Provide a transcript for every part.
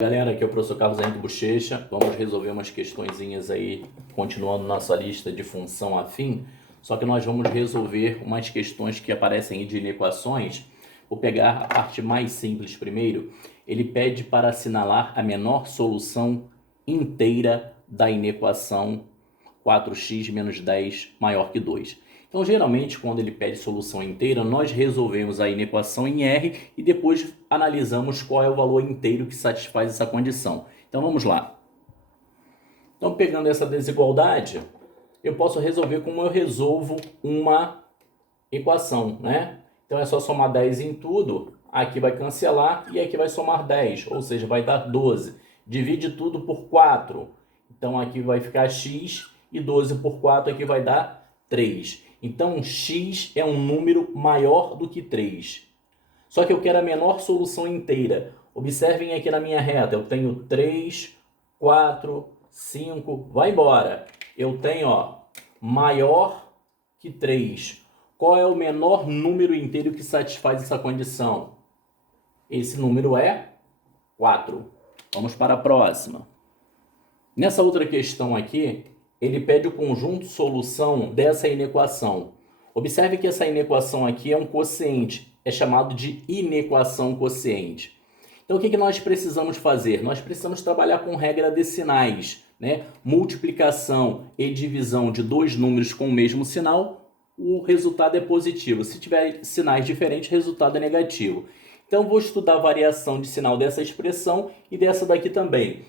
Galera, aqui é o professor Carlos Henrique Bochecha. Vamos resolver umas questõezinhas aí, continuando nossa lista de função afim. Só que nós vamos resolver umas questões que aparecem aí de inequações. Vou pegar a parte mais simples primeiro. Ele pede para assinalar a menor solução inteira da inequação 4x menos 10 maior que 2. Então, geralmente, quando ele pede solução inteira, nós resolvemos a inequação em R e depois analisamos qual é o valor inteiro que satisfaz essa condição. Então, vamos lá. Então, pegando essa desigualdade, eu posso resolver como eu resolvo uma equação, né? Então, é só somar 10 em tudo, aqui vai cancelar e aqui vai somar 10, ou seja, vai dar 12. Divide tudo por 4, então aqui vai ficar x e 12 por 4 aqui vai dar 3. Então, x é um número maior do que 3. Só que eu quero a menor solução inteira. Observem aqui na minha reta, eu tenho 3, 4, 5, vai embora. Eu tenho, maior que 3. Qual é o menor número inteiro que satisfaz essa condição? Esse número é 4. Vamos para a próxima. Nessa outra questão aqui, ele pede o conjunto solução dessa inequação. Observe que essa inequação aqui é um quociente, é chamado de inequação quociente. Então, o que nós precisamos fazer? Nós precisamos trabalhar com regra de sinais, né? Multiplicação e divisão de dois números com o mesmo sinal, o resultado é positivo. Se tiver sinais diferentes, o resultado é negativo. Então, vou estudar a variação de sinal dessa expressão e dessa daqui também.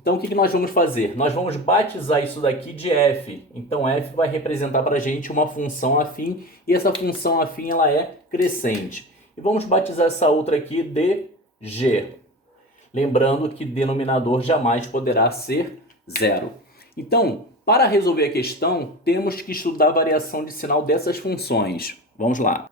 Então, o que nós vamos fazer? Nós vamos batizar isso daqui de f. Então, f vai representar para a gente uma função afim, e essa função afim ela é crescente. E vamos batizar essa outra aqui de g. Lembrando que denominador jamais poderá ser zero. Então, para resolver a questão, temos que estudar a variação de sinal dessas funções. Vamos lá.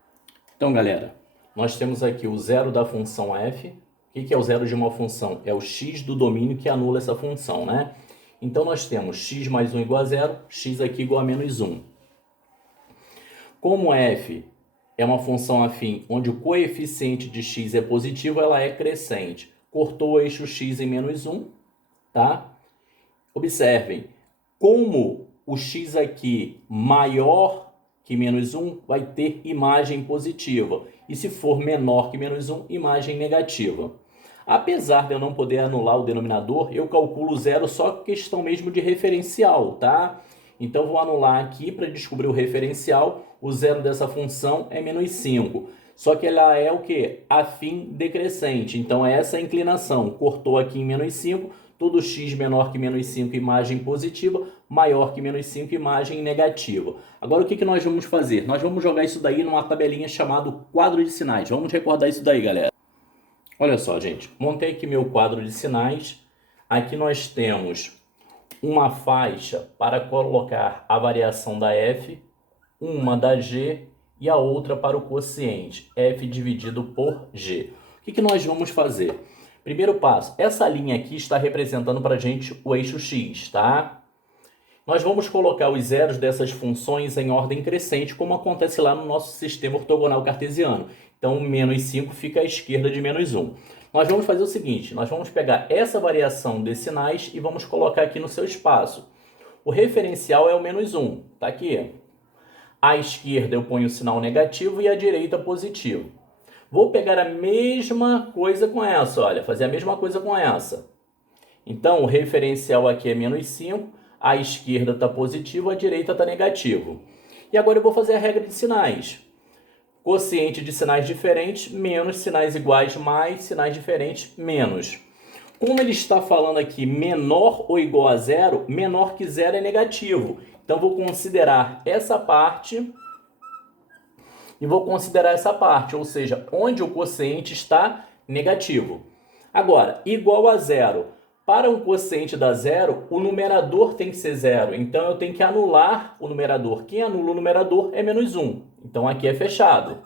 Então, galera, nós temos aqui o zero da função f. O que é o zero de uma função? É o x do domínio que anula essa função, né? Então, nós temos x mais 1 igual a zero, x aqui igual a menos 1. Como f é uma função afim onde o coeficiente de x é positivo, ela é crescente. Cortou o eixo x em menos 1, tá? Observem, como o x aqui maior que menos 1 vai ter imagem positiva. E se for menor que menos 1, imagem negativa. Apesar de eu não poder anular o denominador, eu calculo zero só questão mesmo de referencial, tá? Então, vou anular aqui para descobrir o referencial. O zero dessa função é menos 5. Só que ela é o quê? Afim decrescente. Então, é essa a inclinação. Cortou aqui em menos 5. Todo x menor que menos 5, imagem positiva. Maior que menos 5, imagem negativa. Agora, o que nós vamos fazer? Nós vamos jogar isso daí numa tabelinha chamada quadro de sinais. Vamos recordar isso daí, galera. Olha só, gente. Montei aqui meu quadro de sinais. Aqui nós temos uma faixa para colocar a variação da f, uma da g e a outra para o quociente, f dividido por g. O que nós vamos fazer? Primeiro passo, essa linha aqui está representando para a gente o eixo x, tá? Nós vamos colocar os zeros dessas funções em ordem crescente, como acontece lá no nosso sistema ortogonal cartesiano. Então, menos 5 fica à esquerda de menos 1. Nós vamos fazer o seguinte, nós vamos pegar essa variação de sinais e vamos colocar aqui no seu espaço. O referencial é o menos 1, tá aqui. À esquerda eu ponho o sinal negativo e à direita positivo. Vou pegar a mesma coisa com essa, olha, fazer a mesma coisa com essa. Então, o referencial aqui é menos 5, à esquerda está positivo, à direita está negativo. E agora eu vou fazer a regra de sinais. Quociente de sinais diferentes, menos sinais iguais, mais sinais diferentes, menos. Como ele está falando aqui menor ou igual a zero, menor que zero é negativo. Então, vou considerar essa parte e vou considerar essa parte, ou seja, onde o quociente está negativo. Agora, igual a zero. Para um quociente dar zero, o numerador tem que ser zero. Então, eu tenho que anular o numerador. Quem anula o numerador é menos 1. Então, aqui é fechado.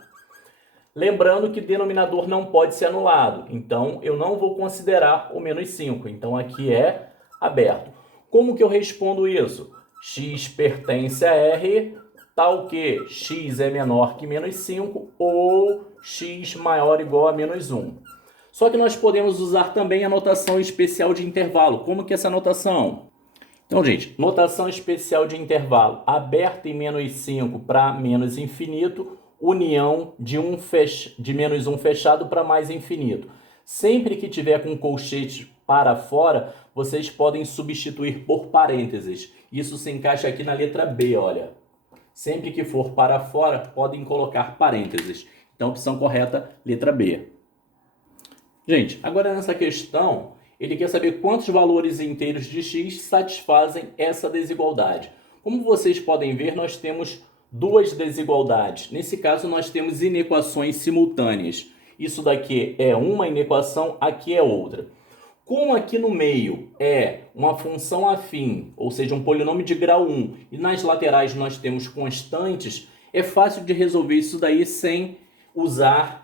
Lembrando que denominador não pode ser anulado. Então, eu não vou considerar o menos 5. Então, aqui é aberto. Como que eu respondo isso? X pertence a R, tal que x é menor que menos 5 ou x maior ou igual a menos 1. Só que nós podemos usar também a notação especial de intervalo. Como que é essa notação? Então, gente, notação especial de intervalo. Aberto em menos 5 para menos infinito, união de menos 1 fechado para mais infinito. Sempre que tiver com colchete para fora, vocês podem substituir por parênteses. Isso se encaixa aqui na letra B, olha. Sempre que for para fora, podem colocar parênteses. Então, opção correta, letra B. Gente, agora nessa questão, ele quer saber quantos valores inteiros de x satisfazem essa desigualdade. Como vocês podem ver, nós temos duas desigualdades. Nesse caso, nós temos inequações simultâneas. Isso daqui é uma inequação, aqui é outra. Como aqui no meio é uma função afim, ou seja, um polinômio de grau 1, e nas laterais nós temos constantes, é fácil de resolver isso daí sem usar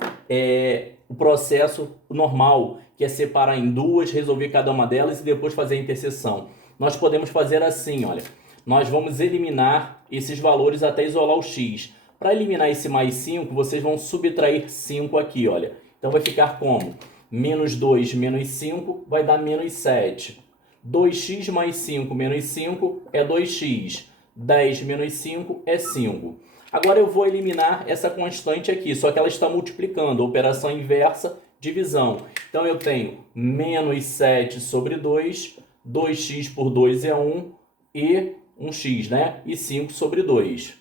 o processo normal, que é separar em duas, resolver cada uma delas e depois fazer a interseção. Nós podemos fazer assim, olha. Nós vamos eliminar esses valores até isolar o x. Para eliminar esse mais 5, vocês vão subtrair 5 aqui, olha. Então vai ficar como? Menos 2 menos 5 vai dar menos 7. 2x mais 5 menos 5 é 2x. 10 menos 5 é 5. Agora eu vou eliminar essa constante aqui, só que ela está multiplicando. Operação inversa, divisão. Então eu tenho menos 7 sobre 2, 2x por 2 é 1 e 1x, né? E 5 sobre 2.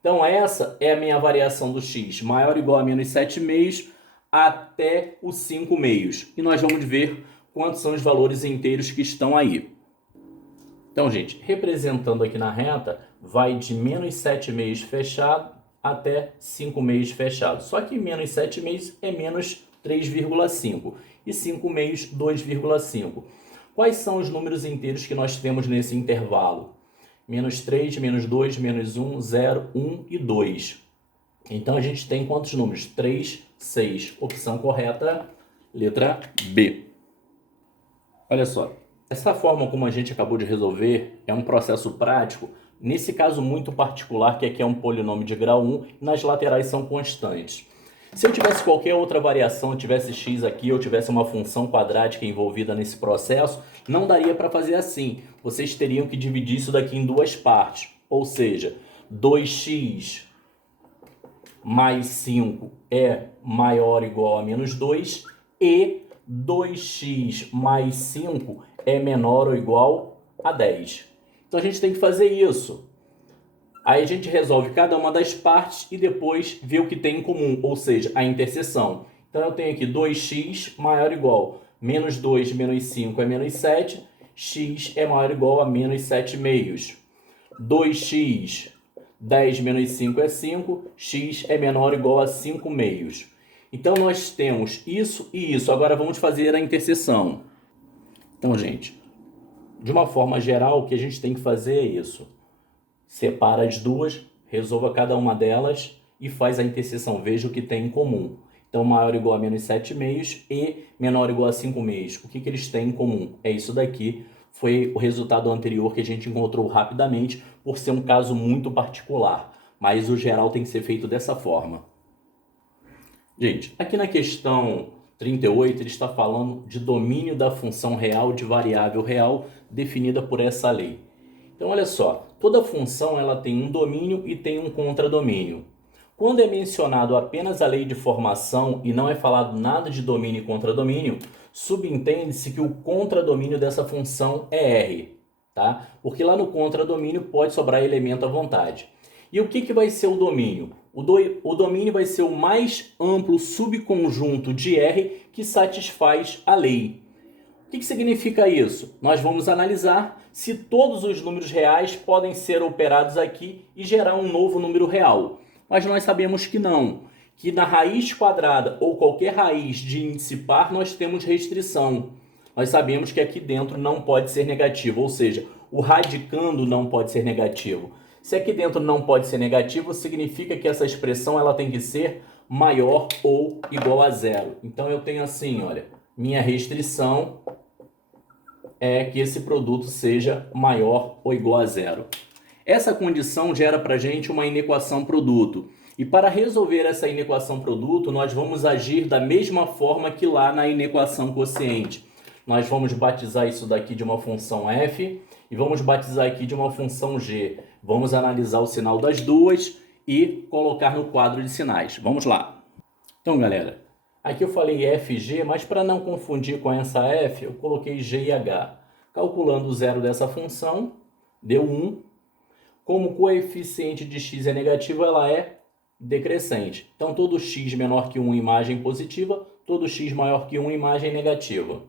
Então essa é a minha variação do x, maior ou igual a menos 7 meios até os 5 meios. E nós vamos ver quantos são os valores inteiros que estão aí. Então, gente, representando aqui na reta, vai de menos 7 meios fechado até 5 meios fechado. Só que menos 7 meios é menos 3,5 e 5 meios 2,5. Quais são os números inteiros que nós temos nesse intervalo? Menos 3, menos 2, menos 1, 0, 1 e 2. Então, a gente tem quantos números? 3, 6. Opção correta, letra B. Olha só, essa forma como a gente acabou de resolver é um processo prático, nesse caso muito particular, que aqui é um polinômio de grau 1 e nas laterais são constantes. Se eu tivesse qualquer outra variação, eu tivesse x aqui, eu tivesse uma função quadrática envolvida nesse processo, não daria para fazer assim. Vocês teriam que dividir isso daqui em duas partes. Ou seja, 2x mais 5 é maior ou igual a menos 2 e 2x mais 5 é menor ou igual a 10. Então a gente tem que fazer isso. Aí a gente resolve cada uma das partes e depois vê o que tem em comum, ou seja, a interseção. Então eu tenho aqui 2x maior ou igual menos 2 menos 5 é menos 7, x é maior ou igual a menos 7 meios. 2x, 10 menos 5 é 5, x é menor ou igual a 5 meios. Então nós temos isso e isso. Agora vamos fazer a interseção. Então, gente, de uma forma geral, o que a gente tem que fazer é isso. Separa as duas, resolva cada uma delas e faz a interseção. Veja o que tem em comum. Então, maior ou igual a menos 7 meios e menor ou igual a 5 meios. O que eles têm em comum? É isso daqui. Foi o resultado anterior que a gente encontrou rapidamente, por ser um caso muito particular. Mas o geral tem que ser feito dessa forma. Gente, aqui na questão 38, ele está falando de domínio da função real de variável real definida por essa lei. Então, olha só, toda função ela tem um domínio e tem um contradomínio. Quando é mencionado apenas a lei de formação e não é falado nada de domínio e contradomínio, subentende-se que o contradomínio dessa função é R, tá? Porque lá no contradomínio pode sobrar elemento à vontade. E o que vai ser o domínio? O domínio vai ser o mais amplo subconjunto de R que satisfaz a lei. O que significa isso? Nós vamos analisar se todos os números reais podem ser operados aqui e gerar um novo número real. Mas nós sabemos que não, que na raiz quadrada ou qualquer raiz de índice par nós temos restrição. Nós sabemos que aqui dentro não pode ser negativo, ou seja, o radicando não pode ser negativo. Se aqui dentro não pode ser negativo, significa que essa expressão ela tem que ser maior ou igual a zero. Então eu tenho assim, olha, minha restrição é que esse produto seja maior ou igual a zero. Essa condição gera para a gente uma inequação produto. E para resolver essa inequação produto, nós vamos agir da mesma forma que lá na inequação quociente. Nós vamos batizar isso daqui de uma função f e vamos batizar aqui de uma função g. Vamos analisar o sinal das duas e colocar no quadro de sinais. Vamos lá. Então, galera, aqui eu falei f e g, mas para não confundir com essa f, eu coloquei g e h. Calculando o zero dessa função, deu 1. Como o coeficiente de x é negativo, ela é decrescente. Então, todo x menor que 1, imagem positiva, todo x maior que 1, imagem negativa.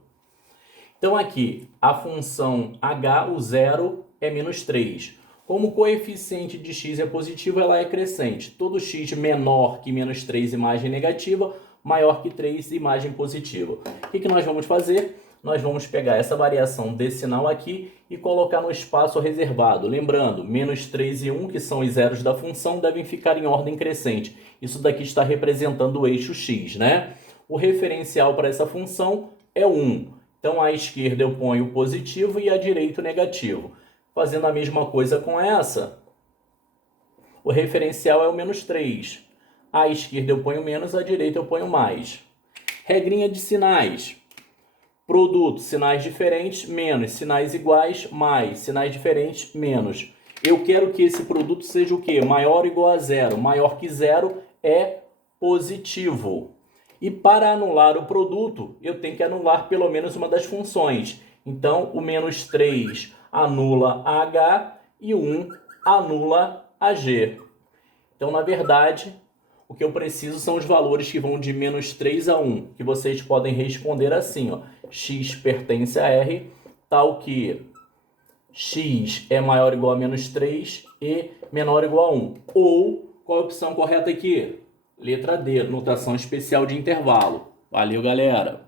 Então, aqui, a função h, o zero, é menos 3. Como o coeficiente de x é positivo, ela é crescente. Todo x menor que menos 3, imagem negativa, maior que 3, imagem positiva. O que nós vamos fazer? Nós vamos pegar essa variação desse sinal aqui e colocar no espaço reservado. Lembrando, menos 3 e 1, que são os zeros da função, devem ficar em ordem crescente. Isso daqui está representando o eixo x, né? O referencial para essa função é 1. Então, à esquerda eu ponho o positivo e à direita o negativo. Fazendo a mesma coisa com essa, o referencial é o menos 3. À esquerda eu ponho menos, à direita eu ponho mais. Regrinha de sinais. Produto, sinais diferentes, menos. Sinais iguais, mais. Sinais diferentes, menos. Eu quero que esse produto seja o quê? Maior ou igual a zero. Maior que zero é positivo. E para anular o produto, eu tenho que anular pelo menos uma das funções. Então, o menos 3 anula a h e o 1 anula a g. Então, na verdade, o que eu preciso são os valores que vão de menos 3 a 1, que vocês podem responder assim, ó. X pertence a R, tal que x é maior ou igual a menos 3 e menor ou igual a 1. Ou, qual a opção correta aqui? Letra D, notação especial de intervalo. Valeu, galera!